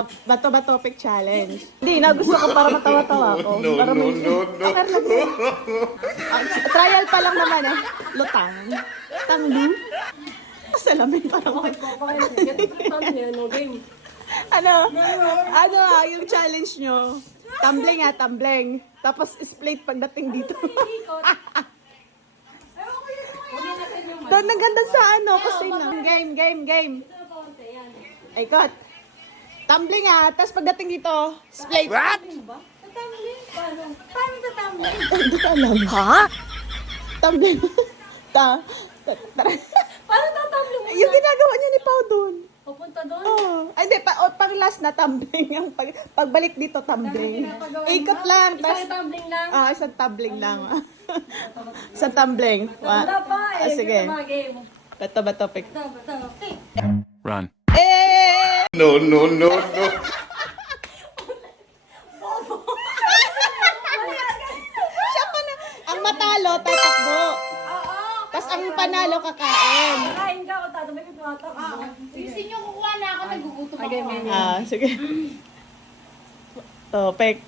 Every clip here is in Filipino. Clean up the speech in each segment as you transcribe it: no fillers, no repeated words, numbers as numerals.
Bato ba topic challenge? Hindi, gusto ko para matawa-tawa ako. No. Trial pa lang naman eh. Lutang. Tanglu. Salamin pa naman. Ano yung challenge nyo? Tumbling tumbling. Tapos split pagdating dito. Doon na ganda sa ano, kasi na. Game. Ikot. Tumbling tapos pagdating dito, split. What? Tumbling? Paano tumbling? Hindi ko alam. Ha? Tumbling. Paano tumbling mo? Yung ginagawa niya ni Pao doon. Pupunta doon? Ay, hindi. Pang last na tumbling. Yung pagbalik dito, tumbling. Ikot lang. Isang tumbling lang? Isang tumbling lang. Isang tumbling. Wala pa eh. Sige. Ganito mga game. Bato ba topic? Okay. Run. No. Siya pa na. Ang matalo, tatakbo. Tapos ang panalo, kakain. Kain ka o tatamay ko tumatakbo. Isin nyo, kukuha na ako, nagugutom ako. Sige. Topic.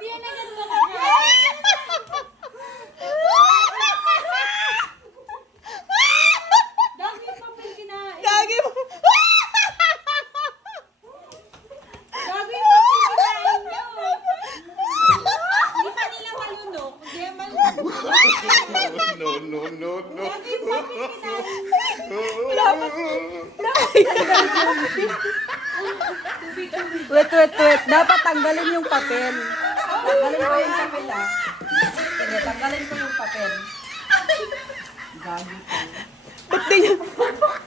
Hindi yan na ganun ako. Dami yung papel kinain. Gagi mo. Dami yung papel kinain nyo. Hindi pa nila malunok. Hindi malunok. No. Dami yung papel kinain. Wait. Dapat tanggalin yung papel. Tanggalin ko yung papel Sige, tanggalin ko yung papel. Ba't di niya?